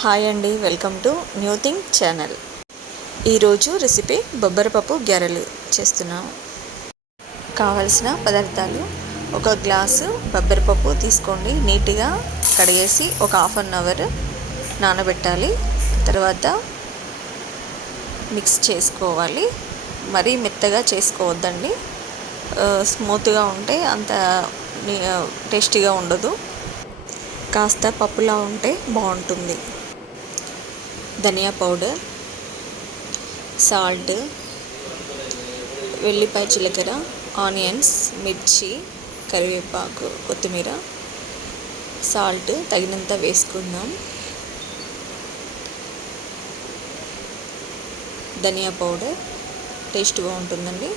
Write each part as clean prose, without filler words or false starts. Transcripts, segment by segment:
Hi అండి, welcome to new thing channel. ఈరోజు recipe బొబ్బరపప్పు గారెలు చేస్తున్నాము. కావలసిన పదార్థాలు: ఒక గ్లాసు బొబ్బరపప్పు తీసుకోండి. నీట్గా కడిగేసి ఒక హాఫ్ అన్ అవర్ నానబెట్టాలి. తర్వాత మిక్స్ చేసుకోవాలి. మరీ మెత్తగా చేసుకోవద్దండి. స్మూత్గా ఉంటే అంత టేస్టీగా ఉండదు. కాస్త పప్పులా ఉంటే బాగుంటుంది. ధనియా పౌడర్, సాల్ట్, వెల్లిపాయ జీలకర్ర, ఆనియన్స్, మిర్చి, కరివేపాకు, కొత్తిమీర, సాల్ట్ తగినంత వేసుకుందాం. ధనియా పౌడర్ టేస్ట్ బాగుంటుందండి.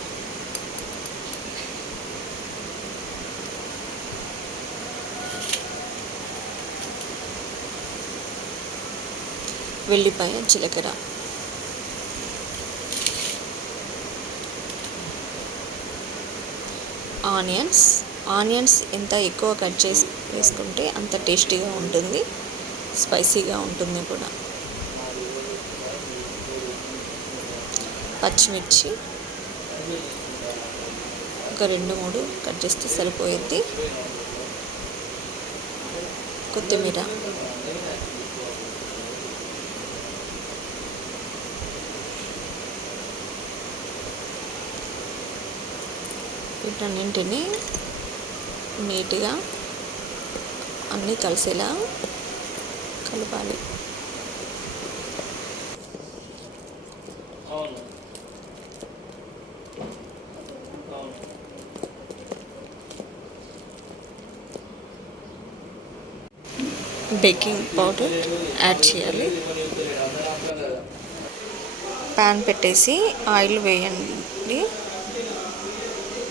వెల్లిపాయ జీలకర్ర, ఆనియన్స్ ఎంత ఎక్కువ కట్ చేసి వేసుకుంటే అంత టేస్టీగా ఉంటుంది, స్పైసీగా ఉంటుంది కూడా. పచ్చిమిర్చి ఒక 2-3 కట్ చేస్తే సరిపోయింది. కొత్తిమీర, వీటన్నింటినీ నీట్గా అన్నీ కలిసేలా కలపాలి. బేకింగ్ పౌడర్ యాడ్ చేయాలి. ప్యాన్ పెట్టేసి ఆయిల్ వేయండి.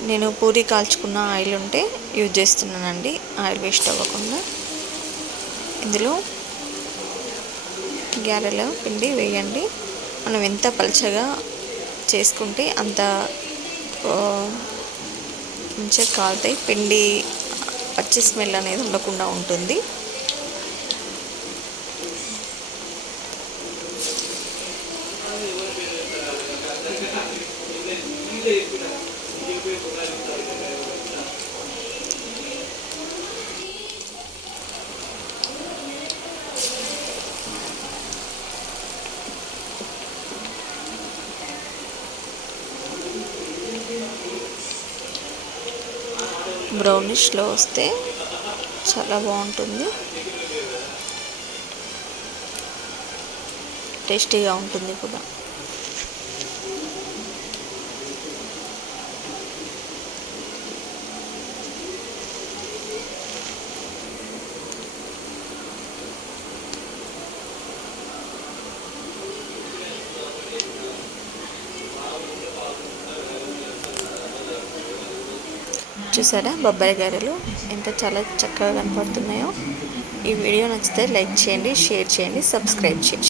నేను పూరి కాల్చుకున్న ఆయిల్ ఉంటే యూజ్ చేస్తున్నానండి, ఆయిల్ వేస్ట్ అవ్వకుండా. ఇందులో గారెల పిండి వేయండి. మనం ఎంత పలచగా చేసుకుంటే అంత మంచిగా కాలుతాయి. పిండి పచ్చి స్మెల్ అనేది ఉండకుండా ఉంటుంది. బ్రౌనిష్లో వస్తే చాలా బాగుంటుంది, టేస్టీగా ఉంటుంది కూడా. చూసారా బొబ్బరి గారెలు ఎంత చాలా చక్కగా కనపడుతున్నాయో. ఈ వీడియో నచ్చితే లైక్ చేయండి, షేర్ చేయండి, సబ్స్క్రైబ్ చేయండి.